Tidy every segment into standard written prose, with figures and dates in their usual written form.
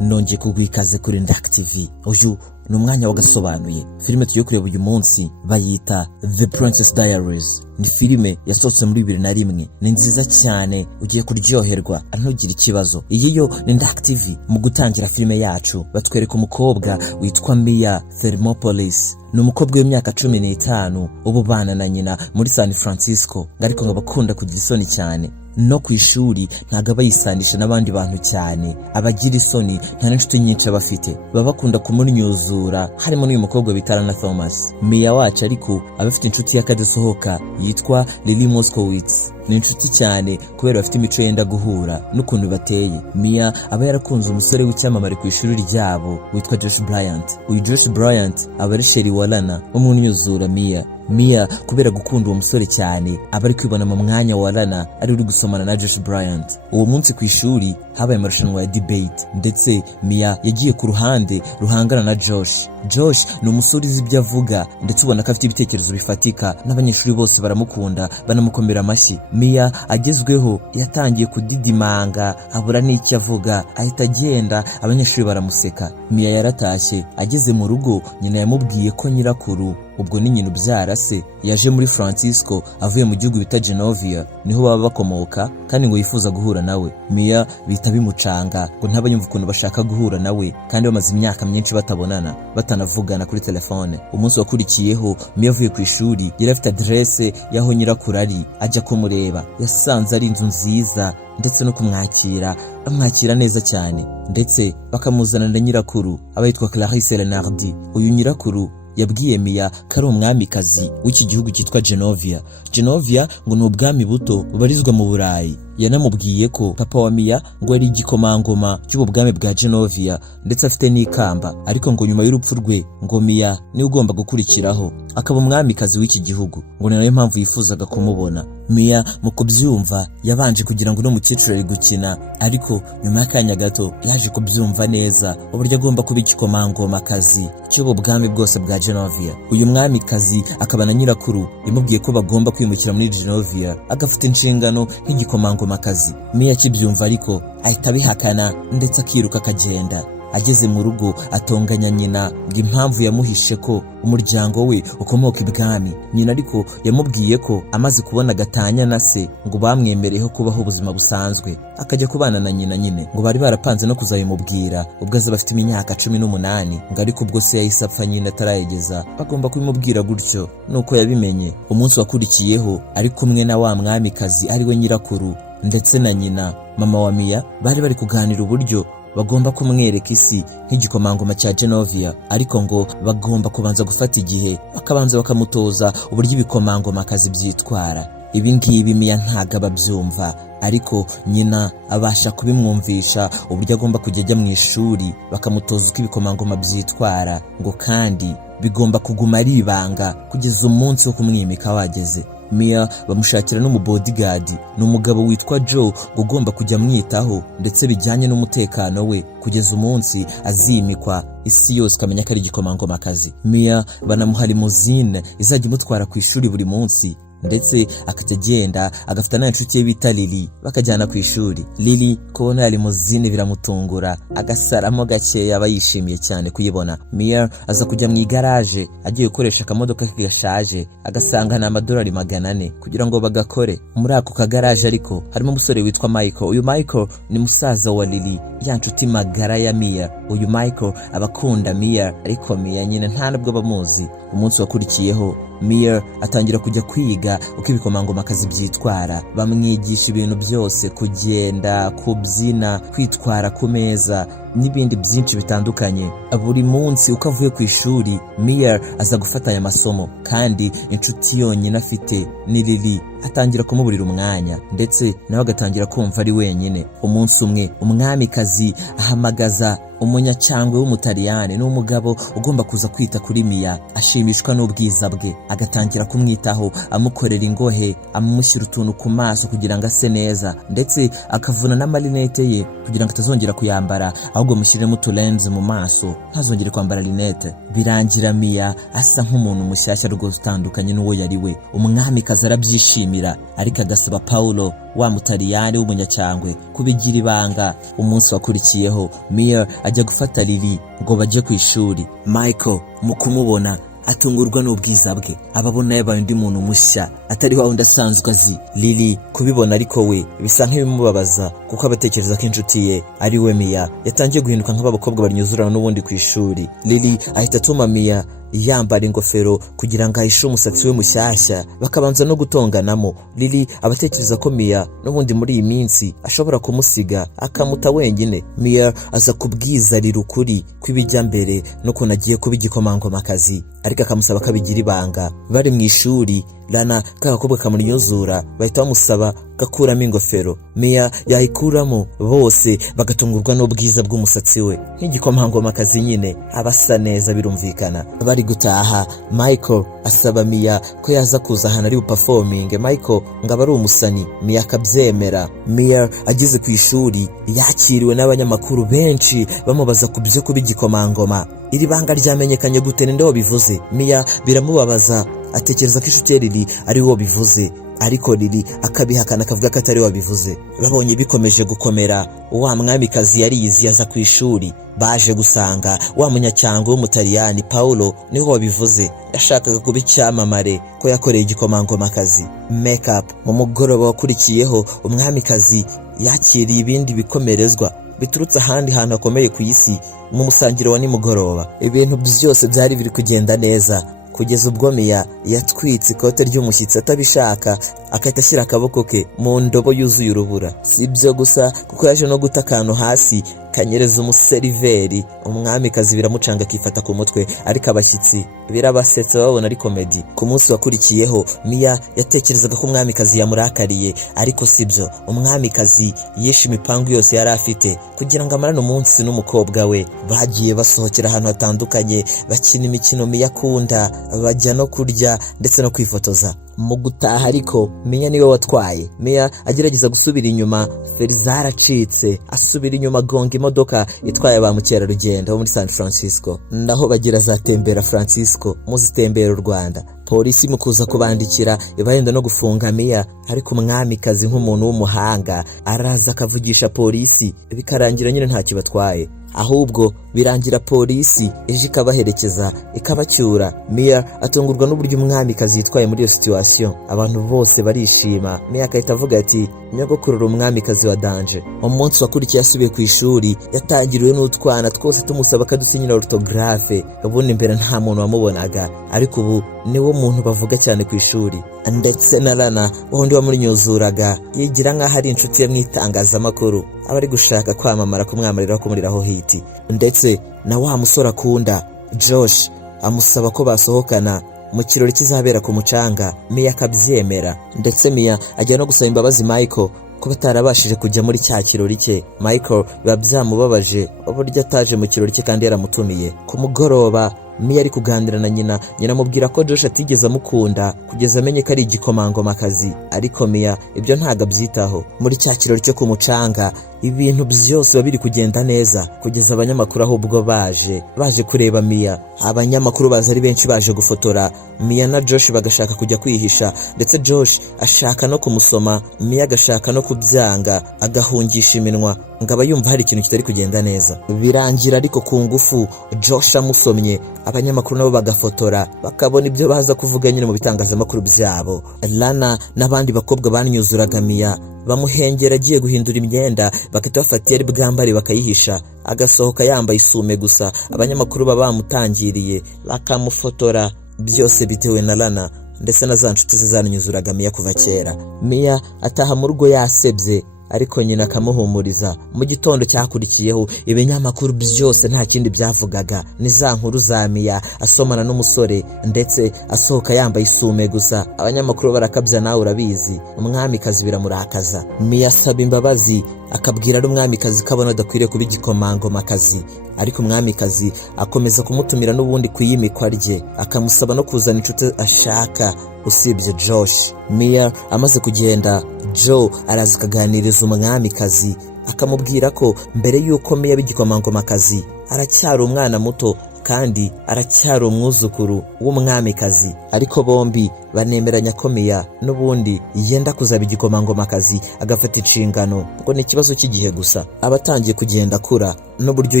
nongeye kugwikaze kuri Ndak TV. Uyu ni umwanya wagasobanuye. Filime tugiye kureba uyu munsi bayita The Princess Diaries. Ni filime yasohotse muri 2001. Ni nziza cyane, ugiye kuryoherwa ntugire ikibazo. Iyi yo ni Ndak TV. Mu gutangira filime yacu batwereka umukobwa witwa Mia Thermopolis. Ni umukobwa w'imyaka 15 ubu bana na nyina muri San Francisco, ariko ngo bakunda kugira isoni cyane. No ku ishuri ntago abayisanisha n'abandi bantu cyane, abagira isoni nta n'inshuti nyinshi abafite, baba bakunda kumunyuzura, harimo n'uyu mukobwa bita Lana Thomas. Mia wacu ariko abafite inshuti y'akadasohoka yitwa Lily Moskowitz. Ni inshuti cyane kubera bafite imico yenda guhura n'ukuntu bateye. Mia aba yarakunze umusore w'icyamamare ku ishuri ryabo witwa Josh Bryant. Uyu Josh Bryant aba ari sheri wa Lana umunyuzura Mia. Mia kubera gukunda uwo musore cyane aba ari kwibona mu mwanya wa Lana ari uri gusomana na Josh Bryant. Uwo munsi ku ishuri habaye amarushanwa ya debate, ndetse Mia yagiye ku ruhande ruhangana na Josh. Josh ni umusore uzi ibyo avuga, ndetse ubona ko afite ibitekerezo bifatika, n'abanyeshuri bose baramukunda banamukomera amashyi. Mia agezweho yatangiye kudidimanga, abura n'icyo avuga, ahita agenda, abanyeshuri baramuseka. Mia yaratashye, ageze mu rugo nyina yamubwiye ko nyirakuru, ubwo ni nyina ubyara se, yaje muri Francisco avuye mu gihugu bita Genovia, niho baba bakomoka, kandi ngo yifuza guhura nawe. Mia bita bimucanga ngo ntaba yumva ukuntu bashaka guhura nawe, kandi bamaze imyaka myinshi batabonana, batanavugana kuri telefone. Umunsi wakurikiyeho Mia avuye ku ishuri yari afite adresse yaho nyirakuru ari, ajya kumureba. Yasanze ari inzu nziza, ndetse no kumwakira amwakira neza cyane, ndetse bakamuzana na nyirakuru aba yitwa Clarisse Renardi. Uyu nyirakuru yabwiye Mia ko ari umwamikazi w'iki gihugu cyitwa Genovia. Genovia ngo ni ubwami buto bubarizwa mu Burayi. Yanamubwiye ko papa wa Mia ngo ari igikomangoma cy'ubu bwami bwa Genovia, ndetse afite n'ikamba, ariko ngo nyuma y'urupfu rwe ngo Mia ni ugomba gukurikiraho akaba umwamikazi w'iki gihugu, ngo ni nayo mpamvu yifuzaga kumubona. Mia mu kubyumva yabanje kugira ngo no mukecuru ari gukina, ariko nyuma y'akanya gato yaje kubyumva neza uburyo agomba kuba igikomangomakazi cy'ubu bwami bwose bwa Genovia. Uyu mwamikazi akaba na nyirakuru yamubwiye ko bagomba kwimukira muri Genovia, agafite inshingano nk'igikomangomakazi. Mia akibyumva ariko ahita abihakana, ndetse akiruka akagenda. Ageze mu rugo atonganya nyina ngo impamvu yamuhishe ko umuryango we ukomoka ibwami. Nyina ariko yamubwiye ko amaze kubona gatanya na se ngo bamwemereyeho kubaho ubuzima busanzwe, akajya kubana na nyina nyine. Ngo bari barapanze no kuzabimubwira ubwo aza bafite imyaka 18, ngo ariko ubwo se yahise apfa nyine atarayegeza, bagomba kubimubwira gutyo. Nuko yabimenye. Umunsi wakurikiyeho ari kumwe na wa mwamikazi ari we nyirakuru, ndetse na nyina mama wa Mia, bari kuganira uburyo bagomba kumwereka isi nk'igikomangoma cya Genovia, ariko ngo bagomba kubanza gufata igihe, bakabanza bakamutoza uburyo ibikomangomakazi byitwara. Ibi ngibi Mia ntago ababyumva, ariko nyina abasha kubimwumvisha uburyo agomba kujya ajya mu ishuri bakamutoza uko ibikomangoma byitwara, ngo kandi bigomba kuguma ari ibanga kugeza umunsi wo kumwimika wageze. Mia bamushakira no mu bodyguard, ni umugabo witwa Joe ugomba kujya amwitaho, ndetse bijyanye n'umutekano we kugeza umunsi azimikwa, isi yose ikamenya ko ari igikomangomakazi. Mia banamuha limousine izajya imutwara ku ishuri buri munsi, ndetse akajya agenda agafata n'inshuti ye bita Lily, bakajyana ku ishuri. Lily kubona limousine biramutungura, agasaramo gakeya, aba yishimiye cyane kuyibona. Mia aza kujya mu igaraje agiye gukoresha akamodoka ke gashaje, agasanga na $400 kugira ngo bagakore. Muri ako kagaraje ariko harimo umusore witwa Michael. Uyu Michael ni musaza wa Lily, ya nshuti magara ya Mia. Uyu Michael abakunda Mia, ariko Mia nyine nta nubwo bamuzi. Umunsi wakurikiyeho Mia atangira kujya kwiga uko ibikomangomakazi byitwara. Bamwigisha ibintu byose, kugenda, kubyina, kwitwara ku meza, n'ibindi byinshi bitandukanye. Buri munsi uko avuye ku ishuri Mia aza gufata aya masomo, kandi inshuti yonyine afite ni Lily. Atangira kumuburira umwanya, ndetse nawe agatangira kumva ari wenyine. Umunsi umwe umwamikazi ahamagaza umunyacangwe w'umutaliyani, n'umugabo ugomba kuza kwita kuri Mia. Ashimishwa n'ubwiza bwe, agatangira kumwitaho, amukorera ingohe, amushyira utuntu ku maso kugira ngo ase neza, ndetse akavuna n'amarinete ye kugira ngo atazongera kuyambara, ahubwo mushyiremo utulenze mu maso, ntazongere kwambara linete. Birangira Mia asa nk'umuntu mushyashya rwose utandukanye n'uwo yari we. Umwamikazi arabyishimira, ariko agasaba Paulo wa mutaliyani w'umunyacyangwe kubigira ibanga. Umunsi wakurikiyeho Mia ajya gufata Lily ngo baje ku ishuri. Michael mu kumubona atungurwa n'ubwiza bwe, ababona yabaye undi muntu mushya atari wa wundi asanzwe azi. Lily kubibona ariko we bisa nk'ibimubabaza kuko abatekereza ko inshuti ye ari we Mia yatangiye guhinduka nk'abakobwa banyuzurana n'ubundi ku ishuri. Lily ahita atuma Mia yambara ingofero kugira ngo ahishe umusatsi we mushyashya, bakabanza no gutonganamo. Lily abatekereza ko Mia n'ubundi muri iyi minsi ashobora kumusiga akamuta wenyine. Mia aza kubwiza Lily ukuri kw'ibijya mbere no kunagiye kuba igikomangomakazi, ariko akamusaba ko abigira ibanga. Bari mu ishuri, Lana k'agakobwa kamunyuzura bahita bamusaba gakuramo ingofero. Mia yayikuramo, bose bagatungurwa n'ubwiza bw'umusatsi we nk'igikomangomakazi nyine, abasa neza birumvikana. Bari gutaha, Michael asaba Mia ko yaza kuza ahantu ari buperforming. Michael ngo aba ari umusani, Mia akabyemera. Mia ageze ku ishuri yakiriwe n'abanyamakuru benshi bamubaza ku byo kuba igikomangoma. Iri banga ryamenyekanye gute, ninde wabivuze? Mia biramubabaza, atekereza ko inshuti ye Lily ari wo bivuze, ariko Lily akabihakana akavuga ko atari wabivuze. Babonye bikomeje gukomera, wa mwamikazi yarizi aza ku ishuri. Baje gusanga wa munyacyangwe w'umutaliyani Paolo niho wabivuze, yashakaga kuba icyamamare ko yakoreye igikomangomakazi. Makeup. Mu mugoroba wakurikiyeho umwamikazi yakiriye ibindi bikomerezwa biturutse ahandi hantu hakomeye ku isi mu musangiro wa nimugoroba. Ibintu byose byari biri kugenda neza kugeza ubwo Mia yatwitse ikote ry'umushyitsi atabishaka, akahita ashyira akaboko ke mu ndobo yuzuye urubura. Si ibyo gusa kuko yaje no guta akantu hasi kanyereza umuseriveri. Umwamikazi biramucanga akifata ku mutwe, ariko abashyitsi birabasetsa babona ari komedi. Ku munsi wakurikiyeho Mia yatekerezaga ko umwamikazi yamurakariye, ariko sibyo. Umwamikazi yishe imipangu yose yari afite kugira ngo amarane umunsi n'umukobwa we. Bagiye basohokera ahantu hatandukanye, bakina imikino Mia akunda, bajya no kurya ndetse no kwifotoza. Mu gutaha ariko Mia niwe watwaye. Mia agerageza gusubira inyuma, feri zaracitse, asubira inyuma gonga imodoka itwaye ba mukerarugendo bo muri San Francisco. Ndaho bagira zatembera Francisco muzitembera u Rwanda. Polisi mu kuza kubandikira ibayenda no gufunga Mia, ariko umwamikazi nk'umuntu w'umuhanga araza akavugisha polisi, bikarangira nyine nta kibatwaye. Ahubwo birangira polisi eje ikabaherekeza ikabacyura. Mia atungurwa n'uburyo umwamikazi yitwaye muri iyo situation. Abantu bose barishima. Mia akahita avuga ati nyogokuru umwamikazi wa danje. Umunsi wakurikiye asubiye ku ishuri yatangiriwe n'utwana twose tumusaba kadusinyira orthographe. Ubundi mbere nta muntu wamubonaga, ariko ubu niwo muntu bavuga cyane ku ishuri. Ndetse na Lana wundi wamunyuzuraga yigira nk'aho ari inshuti ye mu itangazamakuru, aba ari gushaka kwamamara kumwamarira kumuriraho hiti. Ndetse na wa musore akunda Josh amusaba ko basohokana mu kirori kizabera ku mucanga. Mia akabyemera, ndetse Mia ajya no gusaba imbabazi Michael ko batarabashije kujya muri cya kirori cye. Michael biba byamubabaje uburyo ataje mu kirori cye kandi yaramutumiye. Ku mugoroba Mia ari kuganira na nyina amubwira ko Josh atigeze amukunda kugeza amenye ko ari igikomangomakazi, ariko Mia ibyo ntago abyitaho. Muri cya kirori cyo ku mucanga ibintu byose babiri kugenda neza kugeza abanyamakuru ahubwo baje kureba Mia. Abanyamakuru baza ari benshi baje gufotora Mia na Josh, bagashaka kujya kwihisha, ndetse Josh ashaka no kumusoma, Mia agashaka no kubyanga, agahungisha iminwa ngo aba yumva hari ikintu kitari kugenda neza. Birangira ariko ku ngufu Josh amusomye, abanyamakuru nabo bagafotora bakabona ibyo baza kuvuga nyine mu bitangazamakuru byabo. Lana n'abandi bakobwa banyuzuraga Mia bamuhengera agiye guhindura imyenda, bakita bafatiye ari bwambare bakayihisha, agasohoka yambaye isume gusa. Abanyamakuru baba bamutangiriye bakamufotora, byose bitewe na Lana ndetse na za nshuti ze zanyuzuraga Mia kuva kera. Mia ataha mu rugo yasebye, ariko nyina akamuhumuriza. Mu gitondo cyakurikiyeho ibinyamakuru byose nta kindi byavugaga, ni za nkuru za Mia asomana n'umusore ndetse asohoka yambaye isume gusa. Abanyamakuru barakabya, nawe urabizi. Umwamikazi biramurakaza. Mia asaba imbabazi, akabwira ari umwamikazi kabona adakwiriye kuba igikomangomakazi, ariko umwamikazi akomeza kumutumira n'ubundi kuyimikwa rye, akamusaba no kuzana inshuti ashaka usibye Josh. Mia amaze kugenda, Joe araza akaganiriza umwamikazi akamubwira ko mbere yuko Mia b'igikomangomakazi aracyari umwana muto, kandi aracyari umwuzukuru w'umwamikazi, ariko bombi banemeranya ko Mia n'ubundi yenda kuzaba igikomangomakazi agafata inshingano, ngo ni ikibazo cy'igihe gusa. Abatangiye kugenda akura n'uburyo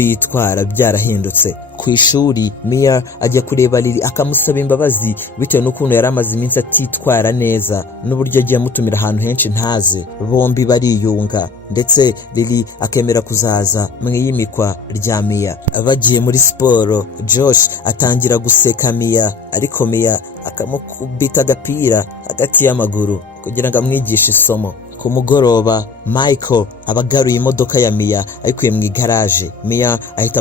yitwara byarahindutse. Ku ishuri Mia ajya kureba Lily akamusaba imbabazi bitewe n'ukuntu yari amaze iminsi atitwara neza n'uburyo agiye amutumira ahantu henshi ntaze. Bombi bariyunga ndetse Lily akemera kuzaza mu iyimikwa rya Mia. Bagiye muri siporo Josh atangira guseka Mia, ariko Mia akamukubita agapira hagati y'amaguru kugira ngo amwigishe isomo. Ku mugoroba Michael abagaruye imodoka ya Mia ayikuye mu igaraje. Mia ahita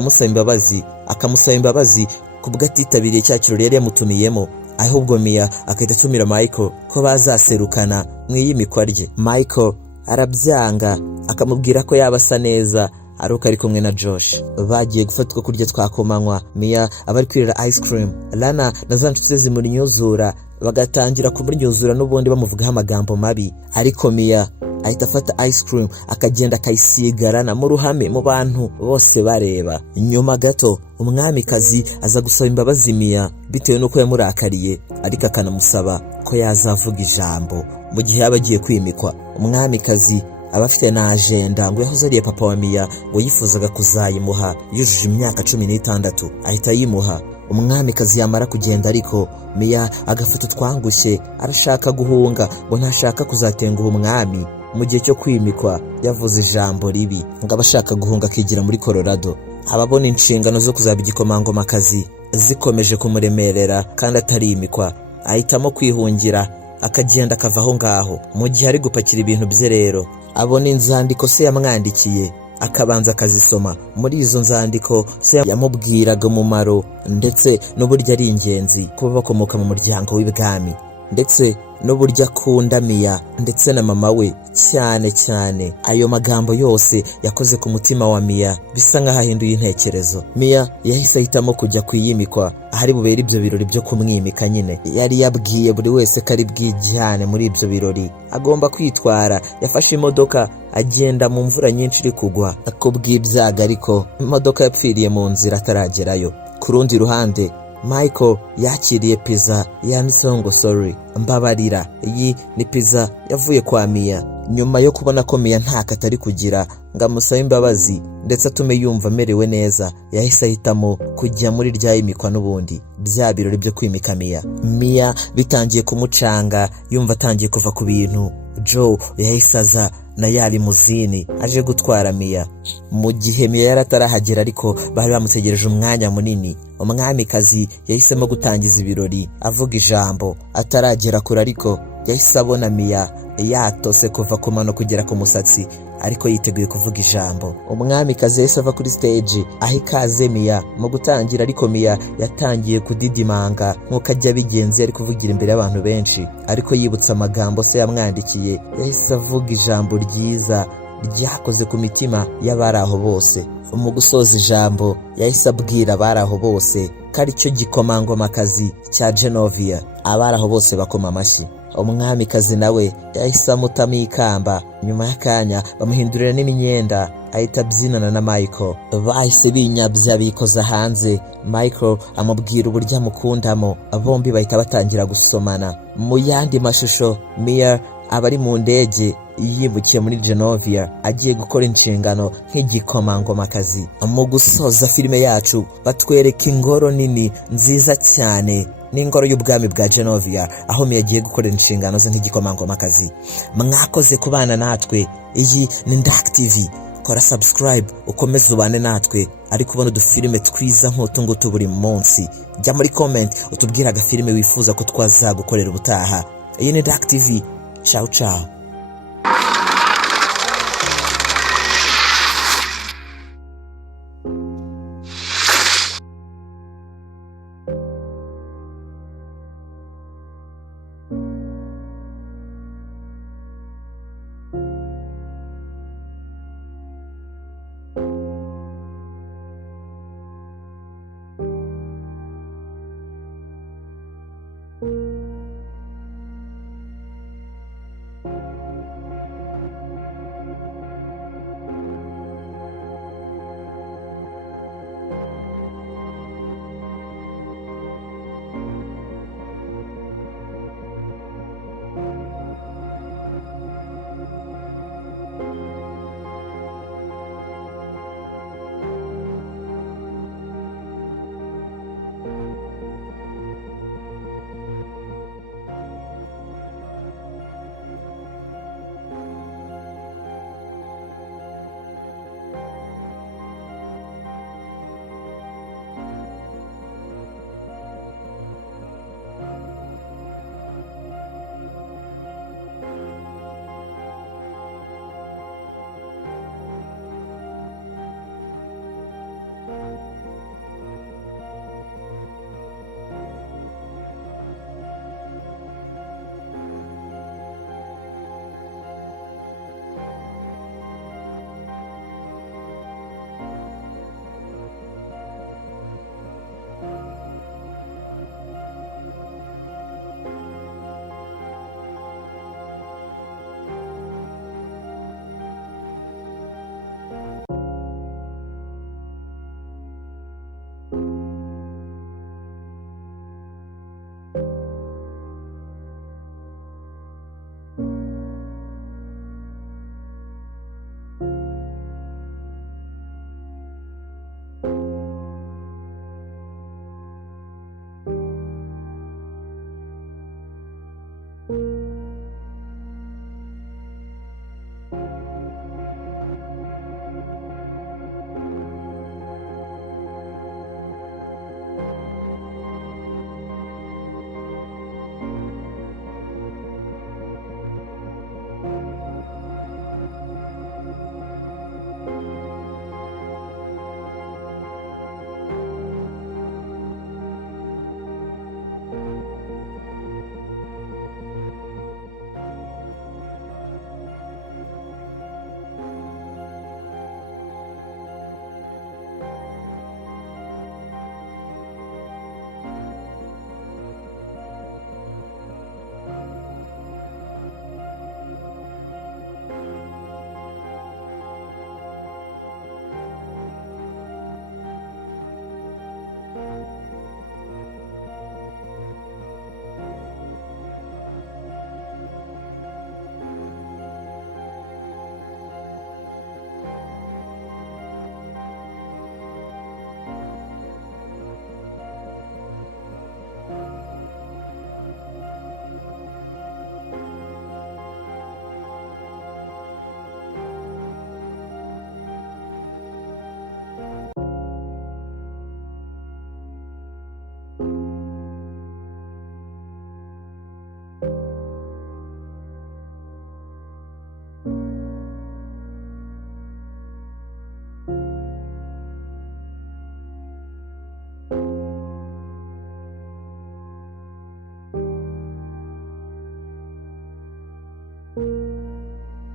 akamusaba imbabazi kubwo atitabiriye cya kirori yari yamutumiyemo, ahubwo Mia akahita atumira Michael ko bazaserukana mu iyimikwa rye. Michael arabyanga akamubwira ko yaba asa neza aruko ari kumwe na Josh. Bagiye gufatwa kurya twakomanywa. Mia aba ari kwirira ice cream. Lana na za nshuti ze zimurinyuzura bagatangira kumurnyuzura n'ubundi bamuvugaho amagambo mabi, ariko Mia ahita afata ice cream akagenda akayisigarana mu ruhame mu bantu bose bareba. Nyuma gato umwamikazi aza gusaba imbabazi Mia bitewe n'uko yamurakariye, ariko akanamusaba ko yazavuga ijambo mu gihe yaba agiye kwimikwa. Umwamikazi aba afite na agenda ngo yahoze ari papa wa Mia, ngo yifuzaga kuzayimuha yujuje imyaka 16, ahita yimuha. Umwamikazi yamara kugenda, ariko Mia agafata twangushye arashaka guhunga, ngo ntashaka kuzatenguha umwami. Mu gihe cyo kwimikwa yavuze ijambo ribi ngo abashaka guhunga akigira muri Colorado. Ababona inshingano zo kuzaba igikomangomakazi zikomeje kumuremerera kandi atarimikwa, ahitamo kwihungira akagenda akava aho ngaho. Mu gihe ari gupakira ibintu bye rero abona inzandiko se yamwandikiye, akabanza akazisoma. Muri izo nzandiko se yamubwiraga umumaro ndetse n'uburyo ari ingenzi kuba bakomoka mu muryango w'ibwami, ndetse n'uburyo akunda Mia ndetse na mama we cyane cyane. Ayo magambo yose yakoze ku mutima wa Mia, bisa nk'aho ahinduye intekerezo. Mia yahise ahitamo kujya kwiyimikwa ahari bubera ibyo birori byo kumwimika. Nyine yari yabwiye buri wese ko ari bwijyane muri ibyo birori, agomba kwitwara. Yafashe imodoka agenda mu mvura nyinshi iri kugwa, akubw'ibyaga, ariko imodoka yapfiriye mu nzira ataragerayo. Ku rundi ruhande Michael yakiriye pizza yanditseho ngo sorry, mbabarira. Iyi ni pizza yavuye kwa Mia nyuma yo kubona ko Mia nta katari kugira ngo amusabe imbabazi ndetse atume yumva amerewe neza. Yahise ahitamo kujya muri rya yimikwa n'ubundi bya birori byo kwimika Mia. Mia bitangiye kumucanga, yumva atangiye kuva ku bintu. Joe yahise aza na yari muzini aje gutwara Mia. Mu gihe Mia yaratarahagera, ariko bari bamutegereje umwanya munini. Umwamikazi yahisemo gutangiza ibirori avuga ijambo. Ataragera kure, ariko yahise abona Mia yatose kuva ku mano kugera ku musatsi, ariko yiteguye kuvuga ijambo. Umwamikazi yahise ava kuri stage aho ikaze Mia mu gutangira, ariko Mia yatangiye kudidimanga nk'uko ajya bigenze ari kuvugira imbere y'abantu benshi, ariko yibutsa amagambo se yamwandikiye. Yahise avuga ijambo ryiza ryakoze ku mitima y'abari aho bose. Mu gusoza ijambo yahise abwira abari aho bose ko ari cyo gikomangomakazi cya Genovia. Abari aho bose bakoma amashyi. Umwamikazi nawe yahise amutamo ikamba. Nyuma y'akanya bamuhindurira n'imyenda, ahita abyinana na Michael. Bahise binyabya bikoza hanze. Michael amubwira uburyo amukundamo, bombi bahita batangira gusomana. Mu yandi mashusho Mia aba ari mu ndege yimukiye muri Genovia agiye gukora inshingano nk'igikomangomakazi. Mu gusoza filime yacu batwereka ingoro nini nziza cyane, n'ingoro y'ubwami bwa Genovia aho Mia agiye gukorera inshingano ze nk'igikomangomakazi. Mwakoze kubana natwe. Iyi ni Ndak TV. Kora subscribe ukomeze ubane natwe, ariko ubona udufilime twiza nk'utu ngutu buri munsi. Jya muri comment utubwire agafilime wifuza ko twazagukorera ubutaha. Iyi ni Ndak TV. Ciao ciao.